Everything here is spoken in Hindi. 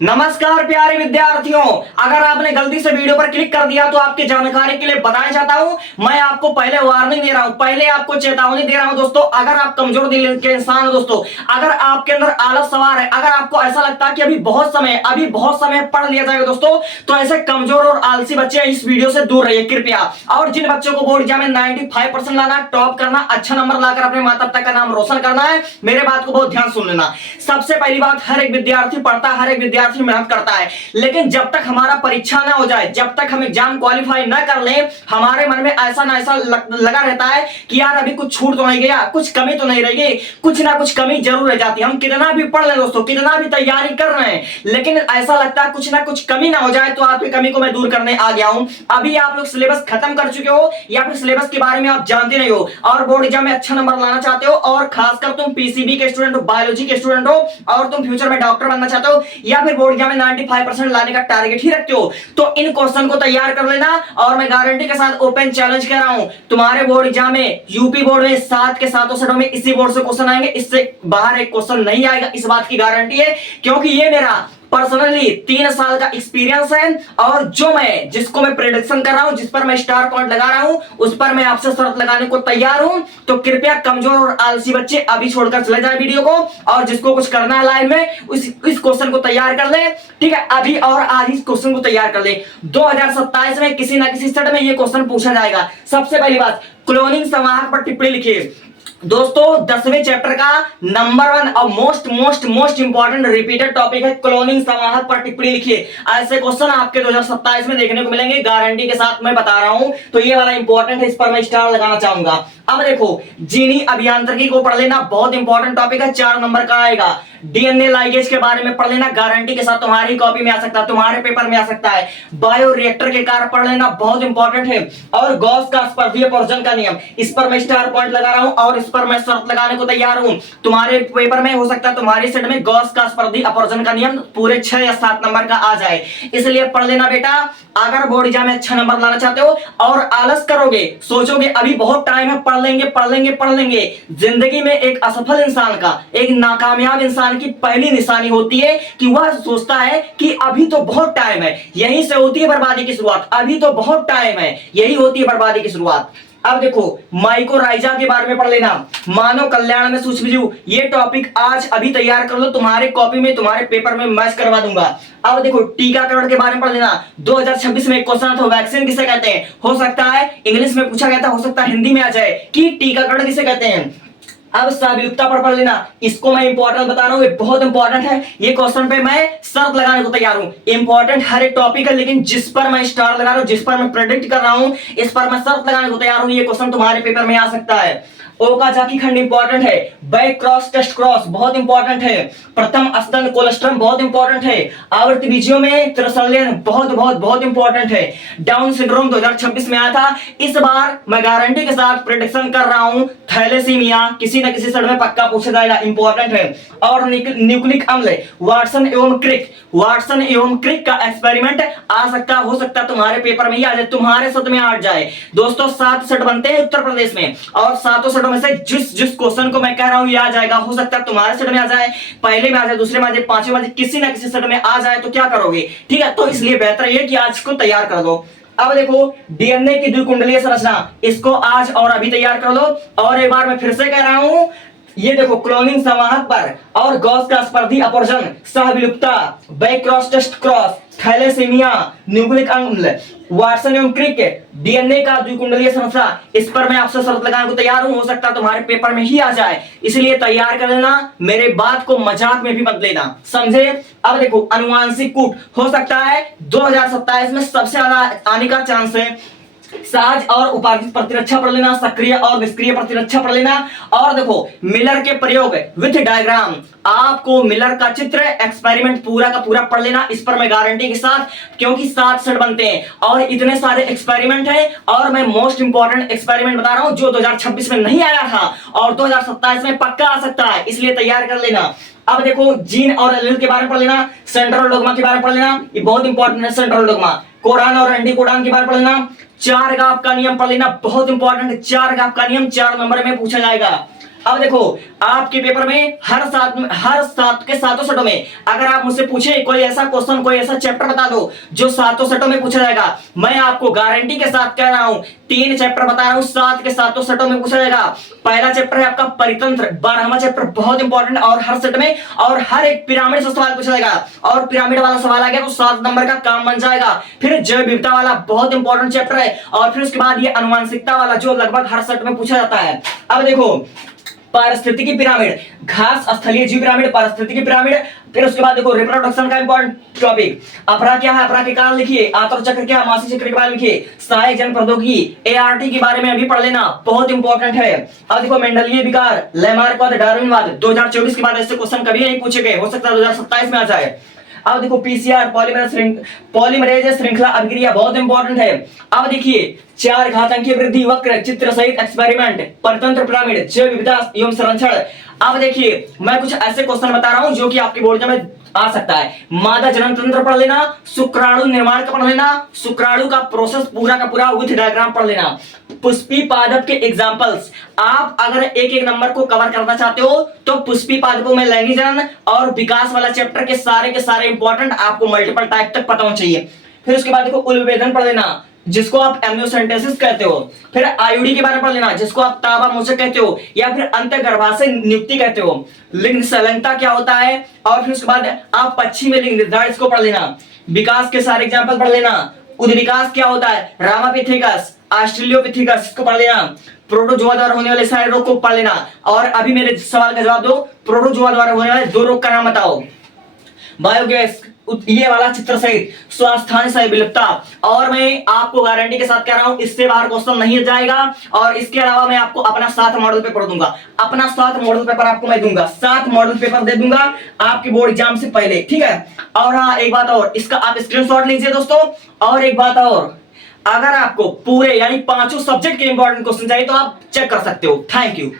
नमस्कार प्यारे विद्यार्थियों, अगर आपने गलती से वीडियो पर क्लिक कर दिया तो आपकी जानकारी के लिए बताना चाहता हूं। मैं आपको पहले वार्निंग दे रहा हूं, पहले आपको चेतावनी दे रहा हूं दोस्तों। अगर आप कमजोर दिल के इंसान हो दोस्तों, अगर आपके अंदर आलस सवार है, अगर आपको ऐसा लगता है कि अभी बहुत समय पढ़ लिया जाएगा दोस्तों, तो ऐसे कमजोर और आलसी बच्चे इस वीडियो से दूर रहिए कृपया। और जिन बच्चों को बोर्ड एग्जाम में 95% लाना, टॉप करना, अच्छा नंबर लाकर अपने माता पिता का नाम रोशन करना है, मेरे बात को बहुत ध्यान सुन लेना। सबसे पहली बात, हर एक विद्यार्थी पढ़ता है, हर एक विद्यार्थी मेहनत करता है, लेकिन जब तक हमारा परीक्षा ना हो जाए, जब तक हम एग्जाम क्वालिफाई ना कर लें, हमारे मन में ऐसा ना ऐसा लगा रहता है कि यार अभी कुछ छूट तो नहीं गया, कुछ कमी तो नहीं रह गई, कुछ ना कुछ कमी जरूर रह जाती है। हम कितना भी पढ़ लें दोस्तों, कितना भी तैयारी कर रहे हैं, लेकिन ऐसा लगता है कुछ ना कुछ कमी ना हो जाए। तो आपकी कमी को मैं दूर करने आ गया हूं। अभी आप लोग सिलेबस खत्म कर चुके हो या फिर सिलेबस के बारे में आप जानते नहीं हो और बोर्ड एग्जाम में अच्छा नंबर लाना चाहते हो, और खासकर तुम पीसीबी के स्टूडेंट हो, बायोलॉजी के स्टूडेंट हो और तुम फ्यूचर में डॉक्टर बनना चाहते हो, या फिर बोर्ड एग्जाम में 95% लाने का टारगेट ही रखते हो, तो इन क्वेश्चन को तैयार कर लेना। और मैं गारंटी के साथ ओपन चैलेंज कर रहा हूं, तुम्हारे बोर्ड एग्जाम में यूपी बोर्ड में 7 के 7 सेटों में इसी बोर्ड से क्वेश्चन आएंगे, इससे बाहर एक क्वेश्चन नहीं आएगा, इस बात की गारंटी है। क्योंकि ये मेरा पर्सनली 3 साल का एक्सपीरियंस है, और जो मैं जिसको मैं प्रेडिक्शन कर रहा हूं, जिस पर मैं स्टार पॉइंट लगा रहा हूं, उस पर मैं आपसे शर्त लगाने को तैयार हूं। तो कृपया कमजोर और आलसी बच्चे अभी छोड़कर चले जाए वीडियो को, और जिसको कुछ करना है लाइफ में इस क्वेश्चन को तैयार कर ले, ठीक है, अभी और आज इस क्वेश्चन को तैयार कर ले। 2027 में किसी ना किसी सेट में ये क्वेश्चन पूछा जाएगा। सबसे पहली बात, क्लोनिंग संवाहक पर टिप्पणी लिखिए दोस्तों। 10वें चैप्टर का नंबर 1 और मोस्ट इंपॉर्टेंट रिपीटेड टॉपिक है क्लोनिंग संवाहक पर टिप्पणी लिखिए। ऐसे क्वेश्चन आपके 2027 में देखने को मिलेंगे, गारंटी के साथ मैं बता रहा हूं। तो ये वाला इंपॉर्टेंट है, इस पर मैं स्टार लगाना चाहूंगा। अब देखो, जीनी अभियांत्रिकी को पढ़ लेना, बहुत इंपॉर्टेंट टॉपिक है, 4 नंबर का आएगा। डीएनए लाइगेज के बारे में पढ़ लेना, गारंटी के साथ तुम्हारी कॉपी में आ सकता है, तुम्हारे पेपर में आ सकता है। बायो रिएक्टर के कार्य पढ़ लेना, बहुत इंपॉर्टेंट है। और गॉस का स्पर्धीय अपवर्जन का नियम, इस पर मैं स्टार पॉइंट लगा रहा हूं और इस पर मैं शर्त लगाने को तैयार हूं। तुम्हारे पेपर में हो सकता है, तुम्हारी सेट में गॉस का स्पर्धीय अपवर्जन का नियम पूरे 6 या 7 नंबर का आ जाए, इसलिए पढ़ लेना बेटा। अगर बोर्ड एग्जाम में अच्छा नंबर लाना चाहते हो और आलस करोगे, सोचोगे अभी बहुत टाइम है, पढ़ लेंगे, जिंदगी में एक असफल इंसान का, एक नाकामयाब इंसान की पहली निशानी होती है कि वह सोचता है कि अभी तो बहुत टाइम है। यहीं से होती है बर्बादी की शुरुआत, अभी तो बहुत टाइम है, यही होती है बर्बादी की शुरुआत। अब देखो, माइकोराइजा के बारे में पढ़ लेना, मानव कल्याण में सूक्ष्मजीव, ये टॉपिक आज अभी तैयार कर लो, तुम्हारे कॉपी में, तुम्हारे पेपर में मैच करवा दूंगा। अब देखो, टीकाकरण के बारे में पढ़ लेना, 2026 में एक क्वेश्चन था, वैक्सीन किसे कहते हैं। हो सकता है इंग्लिश में पूछा गया था, हो सकता है हिंदी में आ जाए कि टीकाकरण किसे कहते हैं। अब सहविलुप्तता पर पढ़ लेना, इसको मैं इंपॉर्टेंट बता रहा हूं, ये बहुत इंपॉर्टेंट है। ये क्वेश्चन पे मैं शर्त लगाने को तैयार हूं। इंपॉर्टेंट हर एक टॉपिक है, लेकिन जिस पर मैं स्टार लगा रहा हूं, जिस पर मैं प्रेडिक्ट कर रहा हूं, इस पर मैं शर्त लगाने को तैयार हूं। ये क्वेश्चन तुम्हारे पेपर में आ सकता है। ओकाजाकी खंड इंपॉर्टेंट है। बैक क्रॉस टेस्ट क्रॉस बहुत इंपॉर्टेंट है। प्रथम स्तन कोलेस्ट्रम बहुत इंपॉर्टेंट है। आवर्ती बीजियों में त्रिशल्यन बहुत इंपॉर्टेंट है। डाउन सिंड्रोम 2026 में आया था। इस बार मैं गारंटी के साथ प्रेडिक्शन कर रहा हूं, थैलेसीमिया किसी न किसी सेट में पक्का पूछा जाएगा, इंपॉर्टेंट है। और न्यूक्लिक अम्ल, वाटसन एवं क्रिक का एक्सपेरिमेंट आ सकता, हो सकता तुम्हारे पेपर में ही आ जाए, तुम्हारे सेट में आ जाए। दोस्तों 7 सेट बनते हैं उत्तर प्रदेश में, और 7 सेटों में से जिस क्वेश्चन को मैं कह रहा हूं ये आ जाएगा, हो सकता है तुम्हारे सेट में आ जाए, पहले में आ जाए, दूसरे में आ जाए, पांचवें में आ जाए, किसी ना किसी सेट में आ जाए, तो क्या करोगे, ठीक है। तो इसलिए बेहतर ये कि आज को तैयार कर दो। अब देखो, डीएनए की द्विकुंडलीय संरचना, इसको आज और अभी तैयार कर लो। और एक बार मैं फिर से कह रहा हूं, ये देखो, क्लोनिंग संवाहक पर और गॉस का स्पर्धी अपवर्जन, सहविलुप्तता, back cross test cross, thalassaemia, nucleic अम्ल, वाटसन एवं क्रिक, डीएनए का द्विकुंडलीय संरचना, इस पर मैं आपसे शर्त लगाने को तैयार हूं, हो सकता है तुम्हारे पेपर में ही आ जाए, इसलिए तैयार कर लेना, मेरे बात को मजाक में भी मत लेना, समझे। अब देखो, अनुवांशिक कूट, हो सकता है 2027 में सबसे ज्यादा आने का चांस है। सहज और उपार्जित प्रतिरक्षा पढ़ लेना, सक्रिय और निष्क्रिय प्रतिरक्षा पढ़ लेना। और देखो, मिलर के प्रयोग विथ डायग्राम, आपको मिलर का चित्र एक्सपेरिमेंट पूरा का पूरा पढ़ लेना, इस पर मैं गारंटी के साथ, क्योंकि 7 सेट बनते हैं और इतने सारे एक्सपेरिमेंट हैं, और मैं मोस्ट इंपॉर्टेंट एक्सपेरिमेंट बता रहा हूं जो 2026 में नहीं आया था और 2027 में पक्का आ सकता है, इसलिए तैयार कर लेना। अब देखो, जीन और एलील के बारे में पढ़ लेना, सेंट्रल डोग्मा के बारे में पढ़ लेना, ये बहुत इंपॉर्टेंट है। सेंट्रल डोग्मा, कोडान और एंटीकोडान के बारे में पढ़ लेना, 4 गाप का नियम पढ़ लेना, बहुत इंपॉर्टेंट है। 4 गाप का नियम 4 नंबर में पूछा जाएगा। अब देखो आपके पेपर में हर सात के सातों सेटों में अगर आप मुझसे पूछे कोई ऐसा क्वेश्चन, कोई ऐसा चैप्टर बता दो जो सातों सेटों में पूछा जाएगा, मैं आपको गारंटी के साथ कह रहा हूं, 3 चैप्टर बता रहा हूं, 7 के सातों सेटों में पूछा जाएगा। पहला चैप्टर है आपका परितंत्र, 12वां चैप्टर बहुत इंपॉर्टेंट और हर सेट में और हर एक पिरामिड से सवाल पूछा जाएगा, और पिरामिड वाला सवाल आ गया तो 7 नंबर का काम बन जाएगा। फिर जैव विविधता वाला बहुत इंपॉर्टेंट चैप्टर है, और फिर उसके बाद ये अनुवांशिकता वाला जो लगभग हर सेट में पूछा जाता है। अब देखो पारिस्थितिकी पिरामिड, घास स्थलीय जीव पिरामिड, पारिस्थितिकी पिरामिड, फिर उसके बाद देखो रिप्रोडक्शन का इंपॉर्टेंट टॉपिक, अपरा क्या है, अपरा के कारण लिखिए, आंतर चक्र क्या, मासी चक्र के बारे में लिखिए, सहायक जन प्रौद्योगिकी ART के बारे में अभी पढ़ लेना, बहुत इंपॉर्टेंट है। अब देखो मेंडलीय विकार, लैमार्कवाद, डार्विनवाद, 2024 के बाद ऐसे क्वेश्चन कभी नहीं पूछे गए, हो सकता है 2027 में आ जाए। अब देखो PCR पॉलीमरेज श्रृंखला अभिक्रिया बहुत इंपॉर्टेंट है। अब देखिए 4 घातांकीय वृद्धि वक्र चित्र सहित एक्सपेरिमेंट, परतंत्र पिरामिड, जैव विविधता एवं संरक्षण। अब देखिए मैं कुछ ऐसे क्वेश्चन बता रहा हूं जो कि आपकी बोर्ड में आ सकता है। मादा जनन तंत्र पढ़ लेना, शुक्राणु निर्माण का पढ़ लेना, शुक्राणु का प्रोसेस पूरा का पूरा विथ डायग्राम पढ़ लेना, पुष्पी पादप के एग्जांपल्स। आप अगर एक एक नंबर को कवर करना चाहते हो तो पुष्पी पादपों में लैंगिक जनन और विकास वाला चैप्टर के सारे इंपॉर्टेंट आपको मल्टीपल टाइप तक पता होना चाहिए। फिर उसके बाद देखो उलवेदन पढ़ लेना जिसको आप एम्नियोसेंटेसिस कहते हो, फिर आयुडी के बारे में पढ़ लेना जिसको आप ताबा मोचक कहते हो या फिर अंतर्गर्भाशय नियुक्ति कहते हो, लिंग संलग्नता क्या होता है, और फिर उसके बाद आप पश्चिमी लिंग निर्धारण इसको पढ़ लेना, विकास के सारे एग्जांपल पढ़ लेना, उद्विकास क्या होता है, रामापिथेकस, ऑस्ट्रेलियोपिथेकस इसको पढ़ लेना, प्रोटोजोआ द्वारा होने वाले सारे रोग को पढ़ लेना, और अभी मेरे सवाल का जवाब दो, प्रोटोजोआ द्वारा होने वाले 2 रोग का नाम बताओ, बायोगैस ये वाला चित्र सहित स्वास्थ्य सही विलुप्तता। और मैं आपको गारंटी के साथ कह रहा हूं इससे बाहर क्वेश्चन नहीं जाएगा, और इसके अलावा मैं आपको अपना 7 मॉडल पेपर दूंगा, अपना 7 मॉडल पेपर आपको मैं दूंगा, 7 मॉडल पेपर दे दूंगा आपकी बोर्ड एग्जाम से पहले, ठीक है। और हाँ एक बात और, इसका आप स्क्रीनशॉट लीजिए दोस्तों, और एक बात और, अगर आपको पूरे यानी 5 सब्जेक्ट के इंपॉर्टेंट क्वेश्चन चाहिए तो आप चेक कर सकते हो। Thank you.